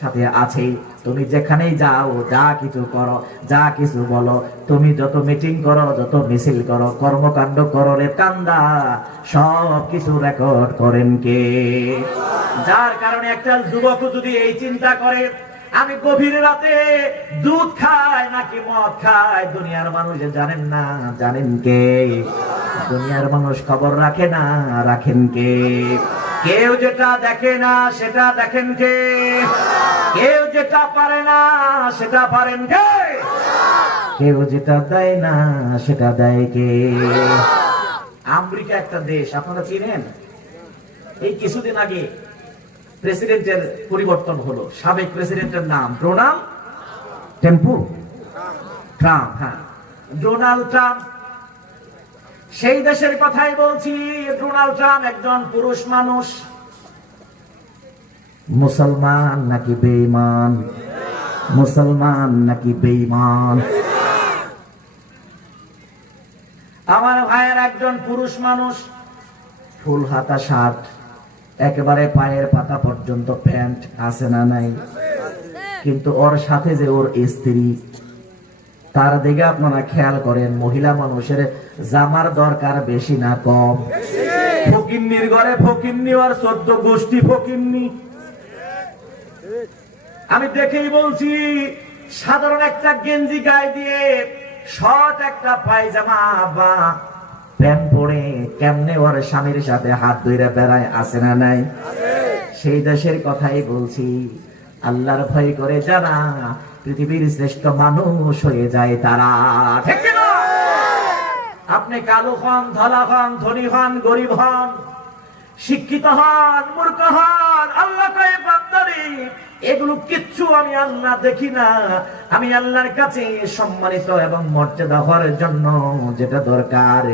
সাথে আছে। তুমি যেখানেই যাও, যা কিছু করো, যা কিছু বলো, তুমি যত মিটিং করো, যত মিছিল করো, কর্মকাণ্ড করো রে কান্দা সব কিছু রেকর্ড করেন কে? যার কারণে একটা যুবক যদি এই চিন্তা করে আমি গভীর রাতে দুধ খাই নাকি মদ খাই? দুনিয়ার মানুষ জানেন না, জানেন কে? দুনিয়ার মানুষ খবর রাখে না, রাখেন কে? কেউ যেটা দেখে না, সেটা দেখেন কে? কেউ যেটা পারে না, সেটা পারেন কে? কেউ যেটা দেয় না, সেটা দেয় কে? আমেরিকা একটা দেশ, আপনারা চিনেন? এই কিছুদিন আগে প্রেসিডেন্টের পরিবর্তন হলো। সাবেক প্রেসিডেন্টের নাম ডোনাল্ড টেম্পু? ট্রাম্প হ্যাঁ। ডোনাল্ড ট্রাম্প, সেই দেশের কথাই বলছি, ডোনাল্ড ট্রাম্প একজন পুরুষ মানুষ। মুসলমান নাকি বেঈমান? মুসলমান নাকি বেঈমান? আমার ভাইয়ের একজন পুরুষ মানুষ, ফুল হাতা, শার্ট একেবারে পায়ের পাতা পর্যন্ত প্যান্ট আছে না নাই? কিন্তু ওর সাথে যে ওর স্ত্রী, তার দিকে আপনারা খেয়াল করেন, মহিলা মানুষের জামার দরকার বেশি না কম। ফকিন্নির ঘরে ফকিন্নি আর চোদ্দ গোষ্ঠী ফকিন্নি। আমি দেখেই বলছি, সাধারণ একটা গেঞ্জি গায়ে দিয়ে, শর্ট একটা পায়জামা বা প্যান্ট পরে কেমনে ওর স্বামীর সাথে হাত ধরে বেড়ায় আসে না নাই? সেই দেশের কথাই বলছি। আল্লাহর ভয় করে যারা পৃথিবীর শ্রেষ্ঠ মানুষ হয়ে যায় তারা। ঠিক আপনি কালো হন ধলা হন ধনী হন গরিব হন শিক্ষিত হন মূর্খ হন আল্লাহ কয়ে বান্দারে এগুলো কিচ্ছু আমি আল্লাহ দেখি না। আমি আল্লাহর কাছে সম্মানিত এবং মর্যাদা হওয়ার জন্য যেটা দরকার।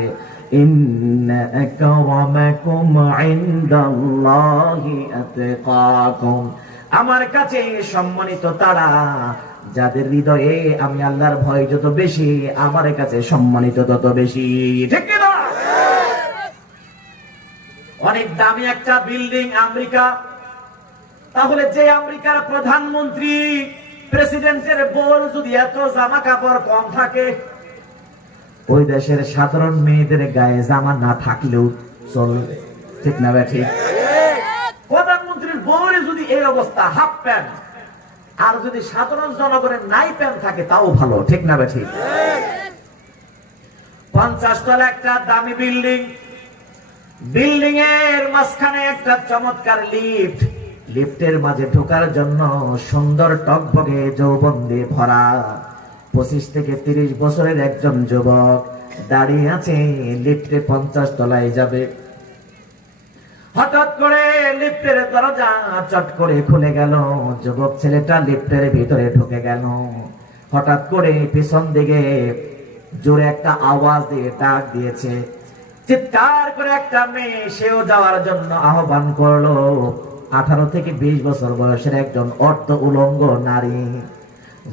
ইন্না আকরামাকুম ইনদাল্লাহি আতকাকুম আমার কাছে সম্মানিত তারা, যাদের হৃদয়ে আমি আল্লাহর ভয় যত বেশি, আমার কাছে সম্মানিত তত বেশি। অনেক দামি একটা বিল্ডিং আমেরিকা। তাহলে যে আমেরিকার প্রধানমন্ত্রী, প্রেসিডেন্টের বোর যদি এত জামা কাপড় কম থাকে ওই দেশের সাধারণ মেয়েদের গায়ে জামা না থাকলেও চলবে। ঠিক না ব্যাঠি প্রধানমন্ত্রীর বউরে যদি এই অবস্থা হাফ প্যান্ট, আর যদি সাধারণ জনগণের নাই প্যান্ট থাকে, তাও ভালো। ঠিক না ব্যাঠি পঞ্চাশ তলা একটা দামি বিল্ডিং বিল্ডিং এর মাঝখানে একটা চমৎকার লিফট। লিফটের মাঝে ঢোকার জন্য সুন্দর টকবগে যৌবন দিয়ে ভরা। পঁচিশ থেকে তিরিশ বছরের একজন যুবক দাঁড়িয়ে আছে, লিফটে পঞ্চাশ তলায় যাবে। হঠাৎ করে লিফটের দরজা চট করে খুলে গেল। যুবক ছেলেটা লিফটের ভিতরে ঢুকে গেল। হঠাৎ করে পিছন দিকে জোরে একটা আওয়াজ দিয়ে ডাক দিয়েছে। চিৎকার করে একটা মেয়ে, সেও যাওয়ার জন্য আহ্বান করল। আঠারো থেকে বিশ বছর বয়সের একজন অর্ধ উলঙ্গ নারী।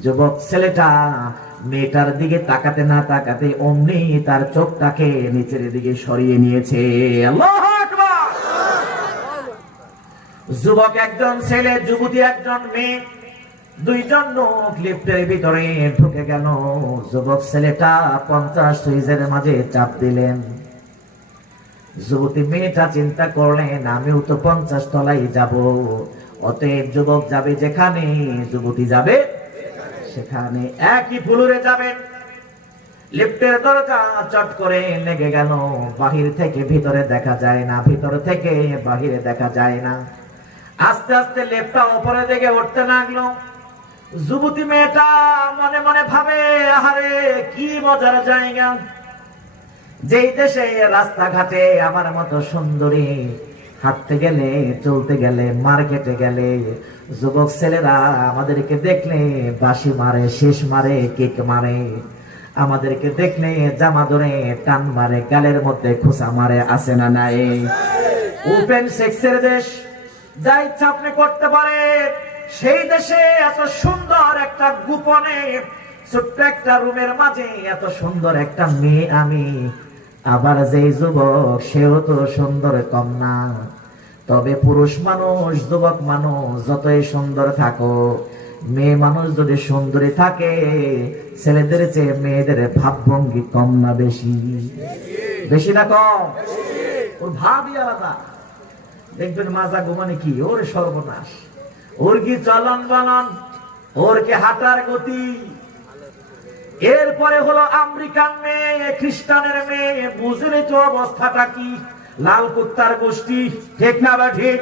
যুবক ছেলেটা মেয়েটার দিকে তাকাতে না তাকাতে অমনি তার চোখটাকে নিচের দিকে সরিয়ে নিয়েছে। যুবক একজন ছেলে, যুবতী একজন মেয়ে, দুইজন লোক লিফটের ভিতরে ঢুকে গেল। যুবক ছেলেটা পঞ্চাশ সুইজের মাঝে চাপ দিলেন। যুবতী মেয়েটা চিন্তা করলেন, আমিও তো পঞ্চাশ তলায় যাব। অতএব যুবক যাবে যেখানে, যুবতী যাবে সেখানে একই ফুলুরে যাবেন। লিফটের দরজা চট করে লেগে গেল। বাহির থেকে ভিতরে দেখা যায় না, ভিতর থেকে বাহিরে দেখা যায় না। আস্তে আস্তে লেফটটা উপরে দিকে উঠতে লাগল। যুবতী মেয়েটা মনে মনে ভাবে, আহারে, কি মজার জায়গা। যেই দেশে রাস্তাঘাটে আমার মতো সুন্দরী হাঁটতে গেলে, চলতে গেলে, মার্কেটে গেলে, যুবক ছেলেরা আমাদেরকে দেখলে বাসি মারে, শেষ মারে, কেক মারে। আমাদেরকে দেখলে, জামা ধরে, টান মারে, গালের মধ্যে খোসা মারে আসে না নাই? ওপেন সেক্সের দেশ, যা ইচ্ছা আপনি করতে পারে সেই দেশে এত সুন্দর একটা গোপনে, ছোট্ট একটা রুমের মাঝে এত সুন্দর একটা মেয়ে আমি আবার যে যুবক, সেও তো সুন্দর কম না তবে পুরুষ মানুষ, যুবক মানুষ, যতই সুন্দর থাকো মেয়ে মানুষ যদি সুন্দরী থাকে, ছেলেদের চেয়ে মেয়েদের ভাবভঙ্গি কম না বেশি? বেশি না কম? ওর ভাবই আলাদা। দেখবেন মাজা ঘুমানে কি? ওর সর্বনাশ। ওর কি চলন বলন? ওর কি হাঁটার গতি? এরপরে হলো আমেরিকান মেয়ে, খ্রিস্টানের মেয়ে, বুঝলে তো অবস্থাটা কি? লাল কুত্তার গোষ্ঠী, ঠিক না বা ঠিক?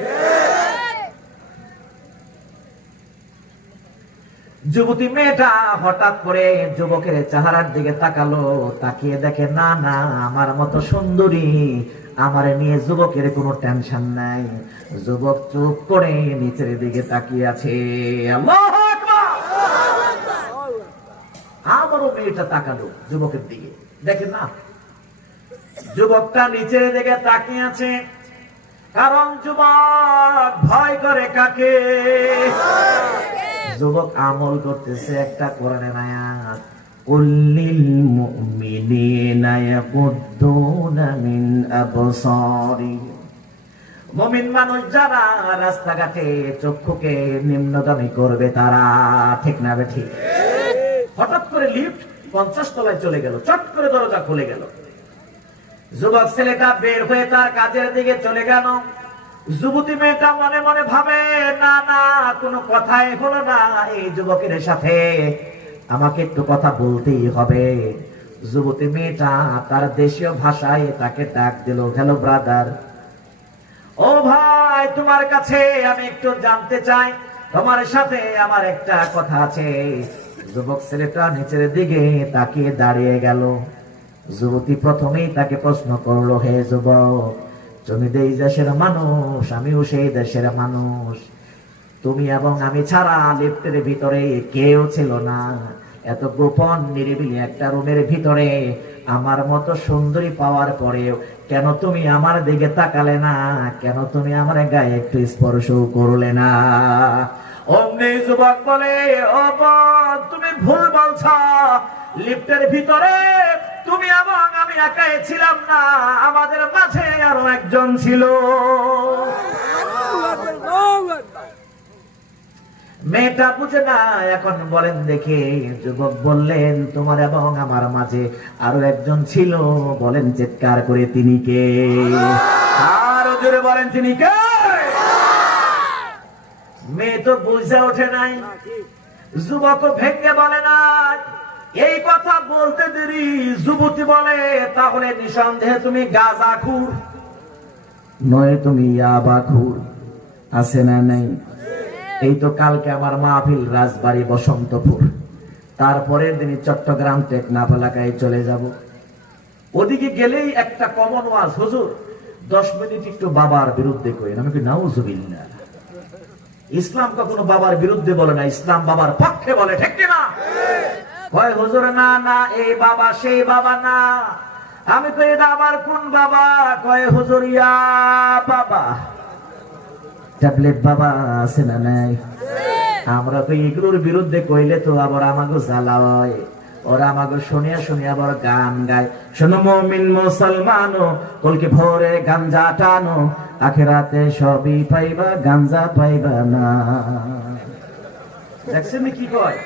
যুবতী মেয়েটা হঠাৎ করে যুবকের চেহারার দিকে তাকালো, তাকিয়ে দেখে, না না, আমার মতো সুন্দরী, আমার নিয়ে যুবকের কোনো টেনশন নাই। যুবক চুপ করে নিচের দিকে তাকিয়ে আছে। আল্লাহু! আবারও মেয়েটা তাকালো যুবকের দিকে। দেখেন না, যুবকটা নিচের দিকে তাকিয়ে আছে, কারণ যুবক ভয় করে কাকে? যুবক আমল করতেছে একটা কোরআনের আয়াত কুল্লিল মুমিনিনা মিন মুমিন মানুষ যারা রাস্তাঘাটে চক্ষুকে নিম্নগামী করবে তারা ঠিক না ঠিক। হঠাৎ করে লিফট পঞ্চাশ তলায় চলে গেল, চট করে দরজা খুলে গেল। যুবক ছেলেটা বের হয়ে তার কাজের দিকে চলে গেল। যুবতী মেয়েটা মনে মনে ভাবে, না না, কোনো কথাই হলো না এই যুবকের সাথে। আমাকে একটু কথা বলতেই হবে। যুবতী মেয়েটা তার দেশীয় ভাষায় তাকে ডাক দিল হ্যালো ব্রাদার ও ভাই, তোমার কাছে আমি একটু জানতে চাই। তোমার সাথে আমার একটা কথা আছে। যুবক ছেলেটা নিচের দিকে তাকিয়ে দাঁড়িয়ে গেল। যুবতী প্রথমেই তাকে প্রশ্ন করল, হে যুবক, তুমি তো এই দেশের মানুষ, আমিও সেই দেশের মানুষ। তুমি এবং আমি ছাড়া লিফটের ভিতরে কেউ ছিল না। এত গোপন, নিরিবিলি একটা রুমের ভিতরে আমার মতো সুন্দরী পাওয়ার পরেও কেন তুমি আমার দিকে তাকালে না? কেন তুমি আমার গায়ে একটু স্পর্শ করলে না? অমনি যুবক বলে তুমি ভুল বলছ। লিফটের ভিতরে তুমি এবং আমি একাই ছিলাম না, আমাদের মাঝে আরও একজন ছিল। মেয়েটা বুঝে না, এখন বলেন দেখে, যুবক বললেন, তোমার এবং আমার মাঝে আরও একজন ছিল। বলেন চিৎকার করে, তিনি কে? আরও জোরে বলেন, তিনি কে? মেয়ে তো বুঝে ওঠে নাই। যুবক ভেঙ্গে বলে না। এই কথা বলতে দেরি, যুবতী বলে, তাহলে নিঃসন্দেহে তুমি গাজা খুর। নয় তুমি ইয়াবা খুর। আছে না নাই? এই তো কালকে আমার মাহফিল রাজবাড়ি বসন্তপুর। তারপরের দিনই চট্টগ্রাম টেকনাফ এলাকায় চলে যাব। ওদিকে গেলেই একটা কমন ওয়াজ। হুজুর, দশ মিনিট একটু বাবার বিরুদ্ধে করেন আমি কি নাউজুবিল্লাহ। ইসলাম কখনো বাবার বিরুদ্ধে বলে না, ইসলাম বাবার পক্ষে বলে, ঠিক না কয়, হুজুর, না না, এই বাবা সেই বাবা না। আমি তো এটা আবার কোন বাবা? কয়, হুজুর, ইয়া বাবা। ট্যাবলেট বাবা আছে না নাই? আমরা তো এগুলোর বিরুদ্ধে কইলে তো আবার আমাকে জ্বালা হয়। ওরা আমাকে শুনিয়া শুনিয়া আবার গান গায়। শোনো, মমিন মুসলমানো, কলকে ভোরে গাঞ্জা টানো আখেরাতে সবই পাইবা, গাঞ্জা পাইবা না। দেখছেন কি কয়?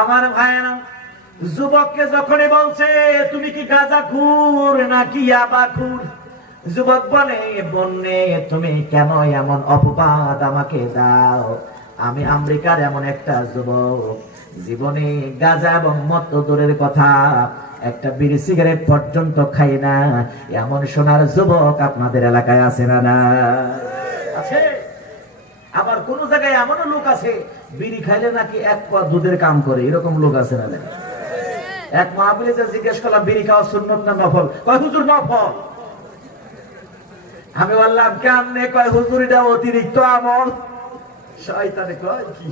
আমার ভাইয়েরা যুবককে যখনই বলছে, তুমি কি গাঁজা খুর নাকি ইয়াবা খুর? যুবক বলে, বন্যে, তুমি কেন এমন অপবাদ আমাকে দাও? আমি আমেরিকার এমন একটা যুবক। জীবনে গাঁজা এবং মত দূরের কথা। একটা বিড়ি সিগারেট পর্যন্ত খাই না। এমন সোনার যুবক আপনাদের এলাকায় আছে না না? আছে। আবার কোন জায়গায় এমনও লোক আছে, বিড়ি খাইলে নাকি এক পা দুধের কাম করে। এরকম লোক আছে না এক মাহফিলে যে জিজ্ঞেস করলাম, বিড়ি খাওয়া সুন্নত না নফল? কয়, হুজুর, নফল। আমি বললাম, কেমনে? কয়, হুজুর, এটা অতিরিক্ত আমল। শয়তানে কয়, কি?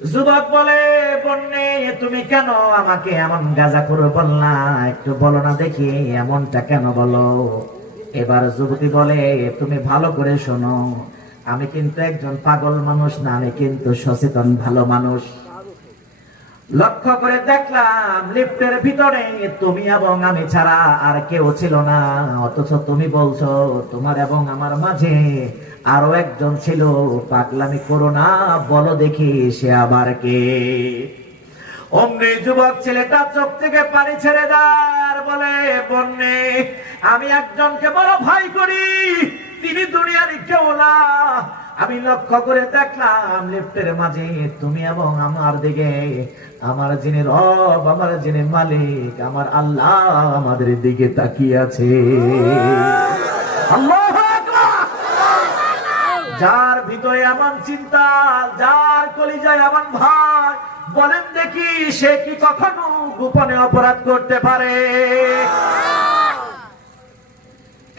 যুবক বলে, বন্যে, তুমি কেন আমাকে এমন গাজা করে বললা? একটু বলো না দেখি এমনটা কেন বলো? এবার যুবতী বলে, তুমি ভালো করে শোনো, আমি কিন্তু একজন পাগল মানুষ না, আমি কিন্তু সচেতন, ভালো মানুষ। লক্ষ্য করে দেখলাম, লিফটের ভিতরে তুমি এবং আমি ছাড়া আর কেউ ছিল না। অথচ তুমি বলছো, তোমার এবং আমার মাঝে আরও একজন ছিল, পাগলামি করো না, বলো দেখি সে আবার কে অমনি যুবক ছেলেটা চোখ থেকে পানি ছেড়ে দার বলে, বন্যে, আমি একজনকে বড় ভয় করি, তিনি দুনিয়ার কেউ না আমি লক্ষ্য করে দেখলাম লিফটের মাঝে তুমি এবং আমার দিকে, আমার যিনি রব, আমার যিনি মালিক, আমার আল্লাহ আমাদের দিকে তাকিয়ে আছে আল্লাহু! যার ভিতরে এমন চিন্তা, যার কলিজায় এমন ভয় বলেন দেখি সে কি কখনো গোপনে অপরাধ করতে পারে?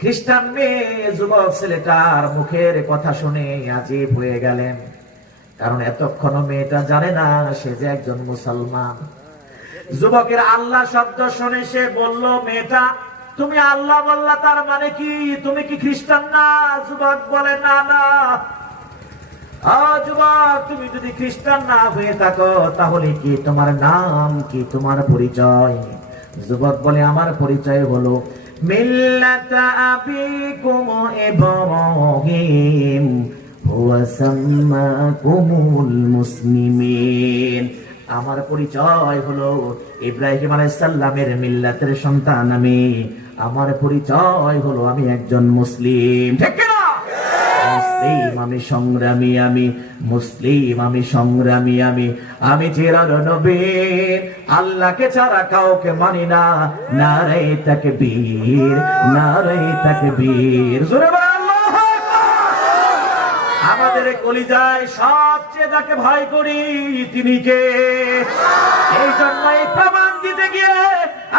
খ্রিস্টান মেয়ে, যুবক ছেলেটার মুখের কথা শুনে আজীব হয়ে গেলেন। কারণ এতক্ষণ মেয়েটা জানে না সে যে একজন মুসলমান। যুবকের আল্লাহ শব্দ শুনে সে বলল, মেয়েটা তুমি আল্লাহ বললা, তার মানে কি? তুমি কি খ্রিস্টান না? যুবক বলে, না না। তুমি যদি খ্রিস্টান না হয়ে থাকো, তাহলে কি তোমার নাম, কি তোমার পরিচয়? যুবক বলে, আমার পরিচয় হলো আমার পরিচয় হলো ইব্রাহিম আলাইহিস সালামের মিল্লাতের সন্তান আমি। আমার পরিচয় হলো আমি একজন মুসলিম। মুসলিম, আমি সংগ্রামী, আমি মুসলিম, আমি সংগ্রামী, আমি আমি চিরার নবীর আল্লাহকে ছাড়া কাউকে মানি না। নারে তাকে বীর নারে তাকে বীর জোরে। আমাদের কলিজায় সবচেয়ে যাকে ভয় করি তিনি কে? এই জন্য এই প্রমাণ দিতে গিয়ে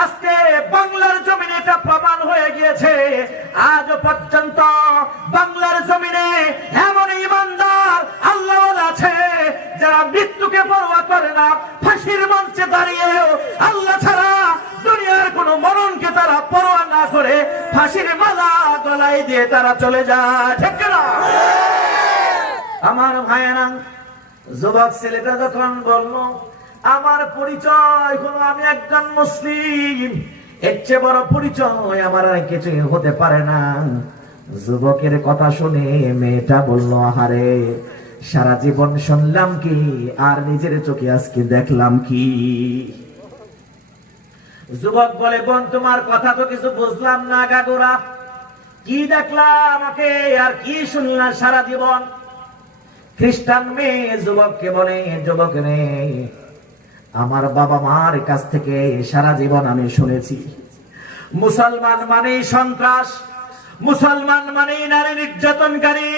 আজকে বাংলার জমিনে এটা প্রমাণ হয়ে গিয়েছে। আজ পর্যন্ত বাংলার জমিনে এমন ইমানদার আল্লাহ আছে, যারা মৃত্যুকে পরোয়া করে না, ফাঁসির মঞ্চে দাঁড়িয়েও আল্লাহ ছাড়া দুনিয়ার কোনো মরণকে তারা পরোয়া না করে, ফাঁসির মালা গলায় দিয়ে তারা চলে যায়। ঠিক আমার ভাইয়েরা, যুবক ছেলেটা যখন বলল, আমার পরিচয় হলো আমি একজন মুসলিম, এর চেয়ে বড় পরিচয় আমার আর কিছু হতে পারে না। যুবকের কথা শুনে মেয়েটা বলল, আহারে, সারা জীবন শুনলাম কি, আর নিজের চোখে আজকে দেখলাম কি? যুবক বলে, বোন, তোমার কথা তো কিছু বুঝলাম না, গাগোরা। কি দেখলাম আমাকে, আর কি শুনলাম সারা জীবন? খ্রিস্টান মেয়ে, যুবককে বলে, যুবক রে, আমার বাবা মার কাছ থেকে সারা জীবন আমি শুনেছি। মুসলমান মানেই সন্ত্রাস, মুসলমান মানেই নারী নির্যাতনকারী,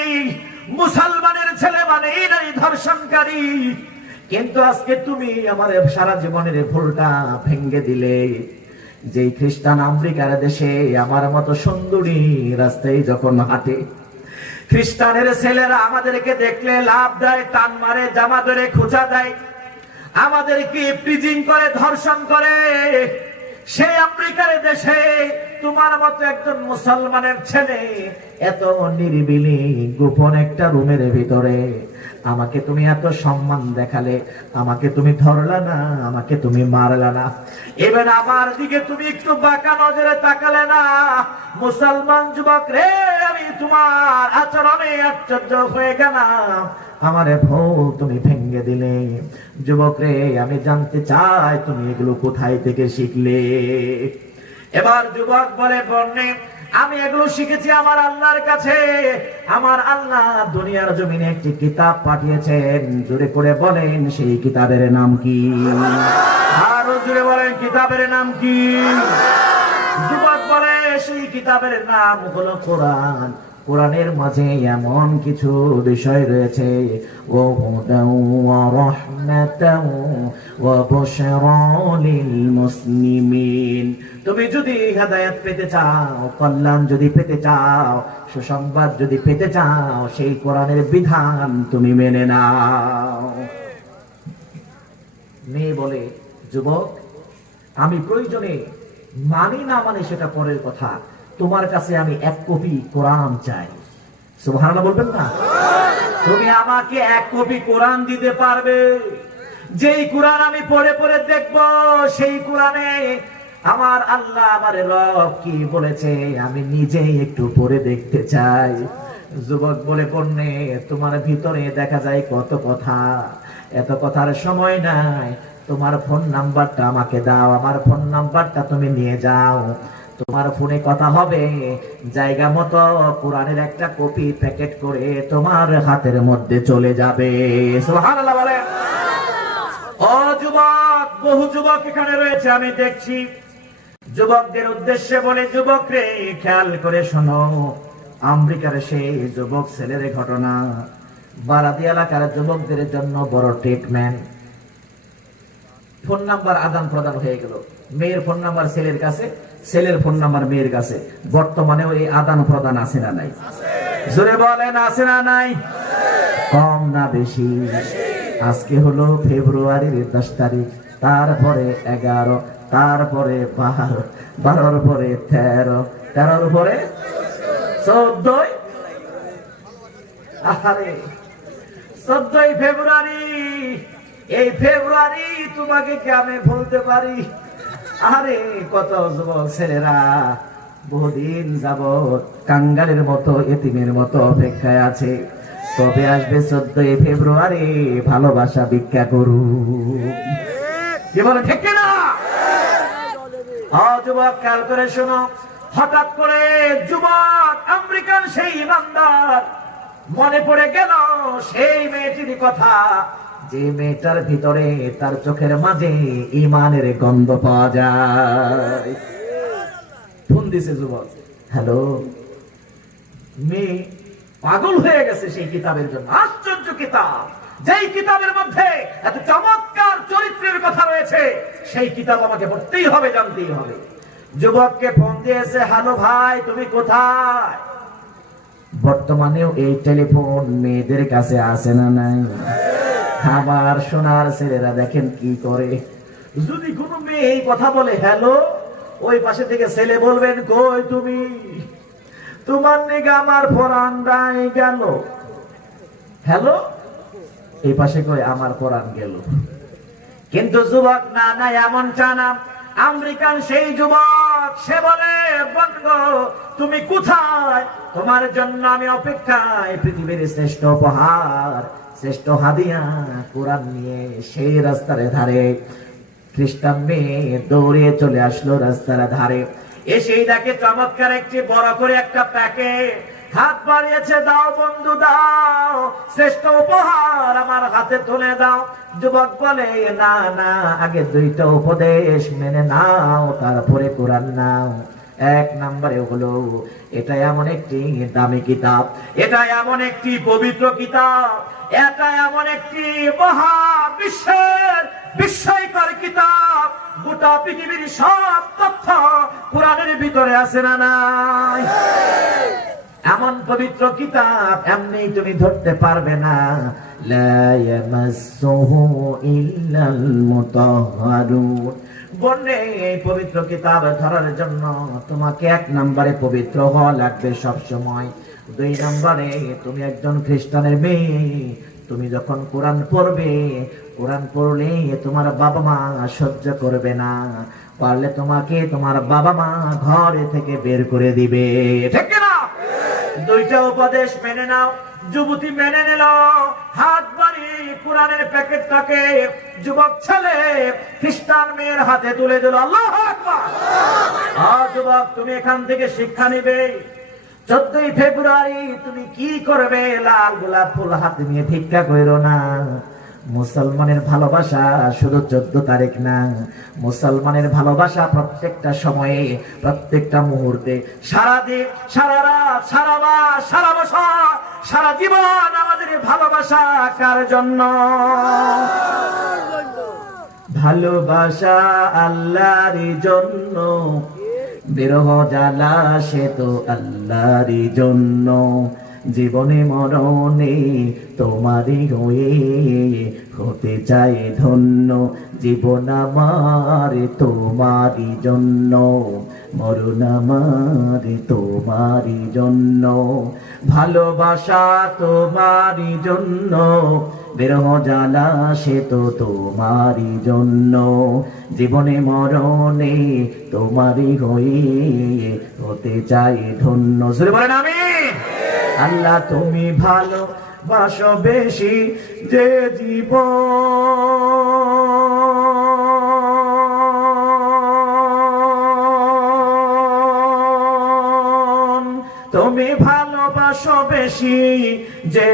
মুসলমানের ছেলে মানেই নারী ধর্ষণকারী। কিন্তু আজকে তুমি আমার সারা জীবনের ভুলটা ভেঙ্গে দিলে। যে খ্রিস্টান আমেরিকার দেশে আমার মতো সুন্দরী রাস্তায় যখন হাঁটে খ্রিস্টানের ছেলেরা আমাদেরকে দেখলে লাভ দেয়, টান মারে, জামা ধরে খোঁচা দেয়। আমাদেরকে প্রিজিং করে, ধর্ষণ করে। সেই আমেরিকার দেশে তোমার মতো একজন মুসলমানের ছেলে এত নিরিবিলি গোপন একটা রুমের ভিতরে আমাকে তুমি এত সম্মান দেখালে, আমাকে তুমি ধরলা না, আমাকে তুমি মারলা না। এবার আমার দিকে তুমি একটু বাঁকা নজরে তাকালে না। মুসলমান যুবক রে, আমি তোমার আচরণে আশ্চর্য হয়ে গেলাম। আমারে ভুল তুমি ভেঙ্গে দিলে। যুবক রে, আমি জানতে চাই তুমি এগুলো কোথায় থেকে শিখলে। এবার যুবক বলে বর্ণে আমি এগুলো শিখেছি আমার আল্লাহর কাছে। আমার আল্লাহ দুনিয়ার জমিনে একটি কিতাব পাঠিয়েছেন। জুড়ে করে বলেন, সেই কিতাবের নাম কি? আরও জুড়ে বলেন, কিতাবের নাম কি? যুবক সেই কিতাবের নাম হলো কোরআন। কোরআনের মাঝে এমন কিছু বিষয় রয়েছে। ও ওয়া রাহমাতাউ ওয়া মুসলিমিন। তুমি যদি হেদায়েত পেতে চাও, কল্যাণ যদি পেতে চাও, সুসংবাদ যদি পেতে চাও, সেই কোরআনের বিধান তুমি মেনে নাও। মেয়ে বলে, যুবক, আমি প্রয়োজনে মানি না মানে সেটা পরের কথা। তোমার কাছে আমি এক কপি কোরআন চাই। সুবহানাল্লাহ বলবেন না? তুমি আমাকে এক কপি কোরআন দিতে পারবে। যেই কোরআন আমি পড়ে পড়ে দেখব, সেই কোরআনে আমার আল্লাহ আমার রব কি বলেছে আমি নিজেই একটু পড়ে দেখতে চাই। যুবক বলে পড়নে তোমার ভিতরে দেখা যায় কত কথা। এত কথার সময় নাই। তোমার ফোন নাম্বারটা আমাকে দাও। আমার ফোন নাম্বারটা তুমি নিয়ে যাও। তোমার ফোনে কথা হবে। জায়গা মতো কোরআনের একটা কপি প্যাকেট করে তোমার হাতের মধ্যে চলে যাবে। ও যুবক, বহু যুবক এখানে রয়েছে, আমি দেখছি। যুবকদের উদ্দেশ্যে বলে যুবক রে খেয়াল করে শোনো। আমেরিকার সেই যুবক ছেলের ঘটনা। বারাদি এলাকার যুবকদের জন্য বড় ট্রিটমেন্ট ফোন নাম্বার আদান প্রদান হয়ে গেল। মেয়ের ফোন নাম্বার ছেলের কাছে, ছেলের ফোন নাম্বার মেয়ের কাছে। বর্তমানেও এই আদান প্রদান আছে না নাই? জোরে বলেন, আছে না নাই? কম না বেশি? আজকে হলো ফেব্রুয়ারির দশ তারিখ, তারপরে এগারো। তারপরে বারো, বারোর পরে তেরো, তেরোর পরে চোদ্দই? চোদ্দই ফেব্রুয়ারি, এই ফেব্রুয়ারি তোমাকে কি আমি বলতে পারি? আরে কত ছেলেরা বহুদিন যাব কাঙ্গালের মতো, এতিমের মতো অপেক্ষায় আছে। তবে আসবে চোদ্দই ফেব্রুয়ারি? ভালোবাসা ভিক্ষা করু কি বলে, ঠিক না যুবক, খেয়াল করে শোনো। হঠাৎ করে যুবক আমেরিকান সেই ইমানদার, মনে পড়ে গেল সেই মেয়েটির কথা। যে মেয়েটার ভিতরে তার চোখের মাঝে ইমানের গন্ধ পাওয়া যায়। ফোন দিছে যুবক, হ্যালো, মেয়ে পাগল হয়ে গেছে সেই কিতাবের জন্য। আশ্চর্য কিতাব। যেই কিতাবের মধ্যে এত চমৎকার চরিত্রের কথা রয়েছে, সেই কিতাব আমাকে পড়তেই হবে, জানতেই হবে। যুবককে ফোন দিয়েছে, হ্যালো ভাই, তুমি কোথায়? বর্তমানেও এই টেলিফোন মেয়েদের কাছে আসে না নাই? খাবার সোনার ছেলেরা দেখেন কি করে। যদি কোনো মেয়ে এই কথা বলে, হ্যালো, ওই পাশে থেকে ছেলে বলবেন, কই তুমি? তোমার নিগে আমার ফোরান গেল। হ্যালো এই পাশে কই আমার কোরআন গেল। কিন্তু যুবক না না এমন চানা আমেরিকান সেই যুবক, সে বলে বন্ধ তুমি কোথায়? তোমার জন্য আমি অপেক্ষায় পৃথিবীর শ্রেষ্ঠ উপহার, শ্রেষ্ঠ হাদিয়া, কোরআন নিয়ে সেই রাস্তার ধারে। খ্রিস্টান মেয়ে দৌড়ে চলে আসলো রাস্তার ধারে। এসেই দেখে চমৎকার একটি বড় করে একটা প্যাকেট। হাত বাড়িয়েছে, দাও বন্ধু, দাও। শ্রেষ্ঠ উপহার আমার হাতে তুলে দাও। যুবক বলে, না না, আগে দুইটা উপদেশ মেনে নাও, তারপরে কোরআন নাও। এক নম্বরে হলো, এটা এমন একটি দামি কিতাব, এটা এমন একটি পবিত্র কিতাব, এটা এমন একটি মহা বিশ্বের বিস্ময়কর কিতাব। গোটা পৃথিবীর সব তথ্য কোরআনের ভিতরে আছে না নাই? এমন পবিত্র কিতাব এমনি তুমি ধরতে পারবে না। বললে এই পবিত্র কিতাব ধরার জন্য তোমাকে এক নম্বরে পবিত্র হওয়া লাগবে সব সময় দুই নম্বরে তুমি একজন খ্রিস্টানের মেয়ে তুমি যখন কোরআন পড়বে, কোরআন পড়লে তোমার বাবা মা সহ্য করবে না। পারলে তোমাকে তোমার বাবা মা ঘরে থেকে বের করে দিবে। ঠিক না দুইটা উপদেশ মেনে নাও, যুবতী মেনে নিল। হাত বাড়ি কোরআনের প্যাকেটটাকে যুবক ছেলে, খ্রিস্টান মেয়ের হাতে তুলে দিল। আল্লাহ যুবক, তুমি এখান থেকে শিক্ষা নিবে। চোদ্দই ফেব্রুয়ারি তুমি কি করবে? লাল গোলাপ ফুল হাতে নিয়ে ভিক্ষা করো না। মুসলমানের ভালোবাসা শুধু চোদ্দ তারিখ না। মুসলমানের ভালোবাসা প্রত্যেকটা সময়ে, প্রত্যেকটা মুহূর্তে। সারা দিন, সারা রাত, সারা মাস, সারা বছর, সারা জীবন আমাদের ভালোবাসা কার জন্য? ভালোবাসা আল্লাহর জন্য। বিরহ জ্বালা সে তো আল্লাহরই জন্য। জীবনে মরণে তোমারই হয়ে হতে চাই ধন্য। জীবন আমার তোমারই জন্য। মরণ আমার তোমারই জন্য। ভালোবাসা তোমারই জন্য, বিরহ জ্বালা সে তো তোমারই জন্য। জীবনে মরণে তোমারই হয়ে হতে চাই ধন্য। সুরে বলেন আমি আল্লাহ, তুমি ভালো বাসো বেশি যে জীবন। তুমি ভালোবাসো বেশি যে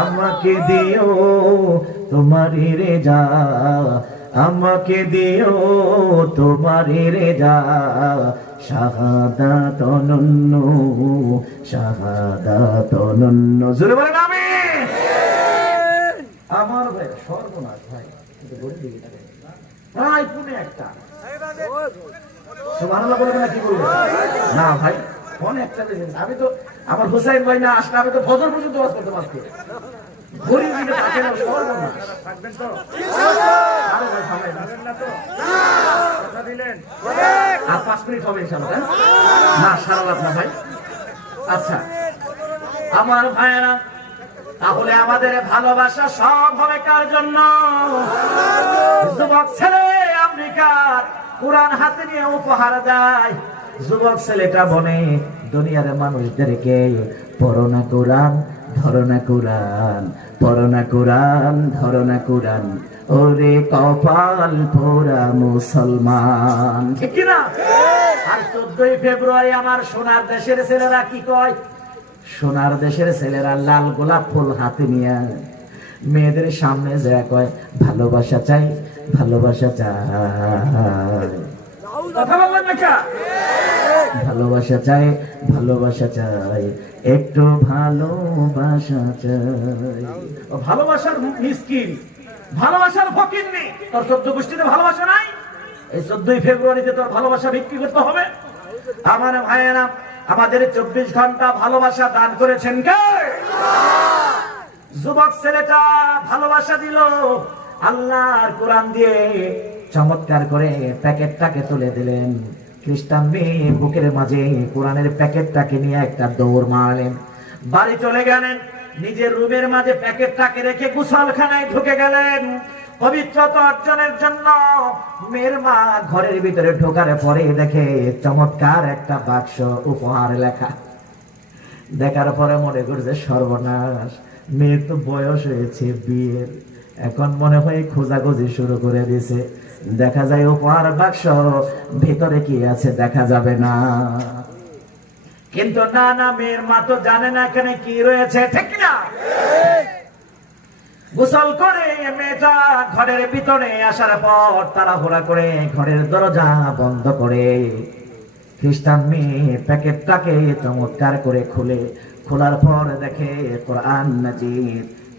আমাকে দিও তোমারই রেজা। আমাকে দিও তোমারই রেজা। শাহাদাত অনন্য শাহাদাত অনন্য। জোরে বলেন আমি আমার ভাই, সর্বনাশ ভাই। প্রায় পুনে একটা। সুবহানাল্লাহ বলবে না কি বলবে? না ভাই আমি তো আমার হুসাইন ভাই না আসলে আমি তো ফজর পর্যন্ত ওয়াজ করতে পারছি ঘড়ির দিকে তাকিয়ে না, সর্বনাশ। আরে ভাই, থামেন। আর পাঁচ মিনিট হবে ইনশাআল্লাহ, না সারা রাত না ভাই। আচ্ছা আমার ভাইয়েরা তাহলে আমাদের ভালোবাসা সব হবে কার জন্য? যুবক ছেলে আমেরিকার কোরআন হাতে নিয়ে উপহার দেয়। যুবক ছেলেটা বনে, দুনিয়ার মানুষদেরকে পড়না কোরআন ধরনা কোরআন পড়না কোরআন ধরনা কোরআন। ওরে কপাল পোড়া মুসলমান। ঠিক না আর চোদ্দই ফেব্রুয়ারি আমার সোনার দেশের ছেলেরা কি কয়? সোনার দেশের ছেলেরা লাল গোলাপ ফুল হাতে নিয়ে মেয়েদের সামনে যা কয়, ভালোবাসা চাই ভালোবাসা চাই। ভালোবাসা চাই ভালোবাসা চাই একটু ভালোবাসা চাই। ভালোবাসার মিসকিন ভালোবাসার ফকির নেই। তোর চোদ্দ গোষ্ঠীতে ভালোবাসা নাই? এই চোদ্দই ফেব্রুয়ারিতে তোর ভালোবাসা বিক্রি করতে হবে? আমার ভাইয়েরা আমাদের চব্বিশ ঘণ্টা ভালোবাসা দান করেছেন কে? যুবক ছেলেটা ভালোবাসা দিল। আল্লাহর কোরআন দিয়ে চমৎকার করে প্যাকেটটাকে তুলে দিলেন। খ্রিস্টান মেয়ে বুকের মাঝে কোরআনের প্যাকেটটাকে নিয়ে একটা দৌড় মারলেন। বাড়ি চলে গেলেন, নিজের রুমের মাঝে প্যাকেটটাকে রেখে গুসলখানায় ঢুকে গেলেন। পবিত্রতা অর্জনের জন্য মেয়ের মা ঘরের ভিতরে ঢোকার পরে দেখে চমৎকার একটা বাক্স উপহার লেখা। দেখার পরে মনে করছে সর্বনাশ, মেয়ের তো বয়স হয়েছে বিয়ের। এখন মনে হয় খোঁজাখুঁজি শুরু করে দিছে দেখা যায় উপহার বাক্স ভিতরে কি আছে দেখা যাবে না। কিন্তু না না, মেয়ের মা তো জানে না এখানে কি রয়েছে, ঠিক না? গোসল করে মেয়েটা ঘরের ভিতরে আসার পর ঘোরা করে ঘরের দরজা বন্ধ করে খ্রিস্টান মেয়ে প্যাকেটটাকে চমৎকার করে খুলে, খোলার পর দেখে কোরআন নাজির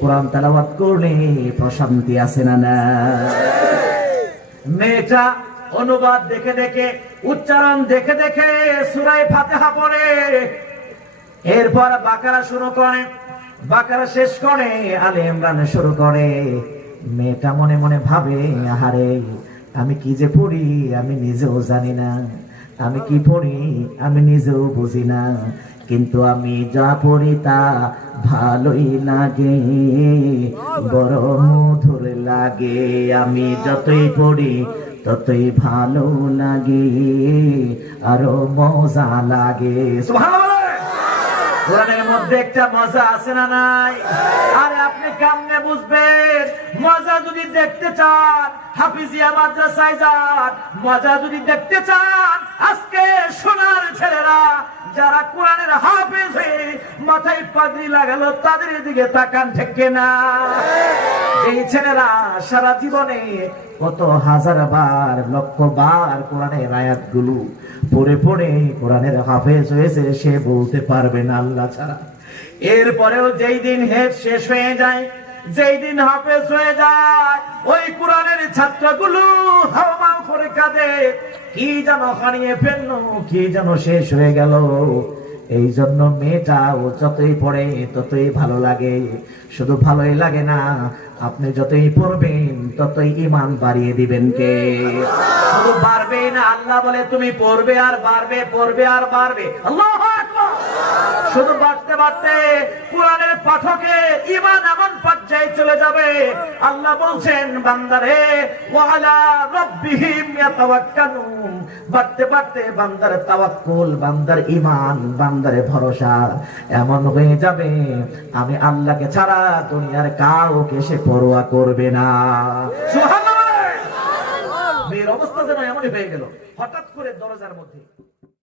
কোরআন তেলাওয়াত করলে প্রশান্তি আছে না না? মেয়েটা অনুবাদ দেখে দেখে, উচ্চারণ দেখে দেখে সুরাই ফাতেহা পড়ে। এরপর বাকারা শুরু করে, বাকারা শেষ করে, আলে ইমরান শুরু করে। মেয়েটা মনে মনে ভাবে, আহারে, আমি কি যে পড়ি, আমি নিজেও জানি না। আমি কি পড়ি, আমি নিজেও বুঝি না। কিন্তু আমি যা পড়ি তা ভালোই লাগে। বড় মধুর লাগে। আমি যতই পড়ি, ততই ভালো লাগে। আরও মজা লাগে। আছে না নাই? আরে আপনি বুঝবেন? মজা যদি দেখতে চান মজা যদি দেখতে চান, আজকে সোনার ছেলেরা যারা কোরআনের হাফেজ মাথায় পাগড়ি লাগালো, তাদের দিকে তাকান থেকে না এই ছেলেরা সারা জীবনে কত হাজার বার, লক্ষ বার কোরআনের আয়াতগুলো পড়ে পড়ে কোরআনের হাফেজ হয়েছে, সে বলতে পারবে না আল্লাহ ছাড়া। এরপরেও যেই দিন হেফ শেষ হয়ে যায়, যেই দিন হাফেজ হয়ে যায়, ওই কোরআনের ছাত্রগুলো হাওমাও কাঁদে, কি যেন হারিয়ে ফেলল, কি যেন শেষ হয়ে গেল। এই জন্য মেয়েটা ও যতই পড়ে, ততই ভালো লাগে। শুধু ভালোই লাগে না, আপনি যতই পড়বেন, ততই ইমান বাড়িয়ে দিবেন কে? শুধু বাড়বে না, আল্লাহ বলে তুমি পড়বে আর বাড়বে, পড়বে আর বাড়বে। আল্লাহ শুধু বাড়তে বাড়তে কোরআনের পাঠকে ইমান এমন পর্যায়ে চলে যাবে। আল্লাহ বলছেন, বান্দারে ওয়ালা রব্বিহিম ইয়াতাওয়াক্কালুন বাড়তে বাড়তে বান্দার তাওয়াক্কুল, বান্দার ইমান বান্দারে ভরসা এমন হয়ে যাবে। আমি আল্লাহকে ছাড়া দুনিয়ার কাউকে সে পরোয়া করবে না। সুবহানাল্লাহ! মেয়ের অবস্থা যেন এমনই হয়ে গেল। হঠাৎ করে দরজার মধ্যে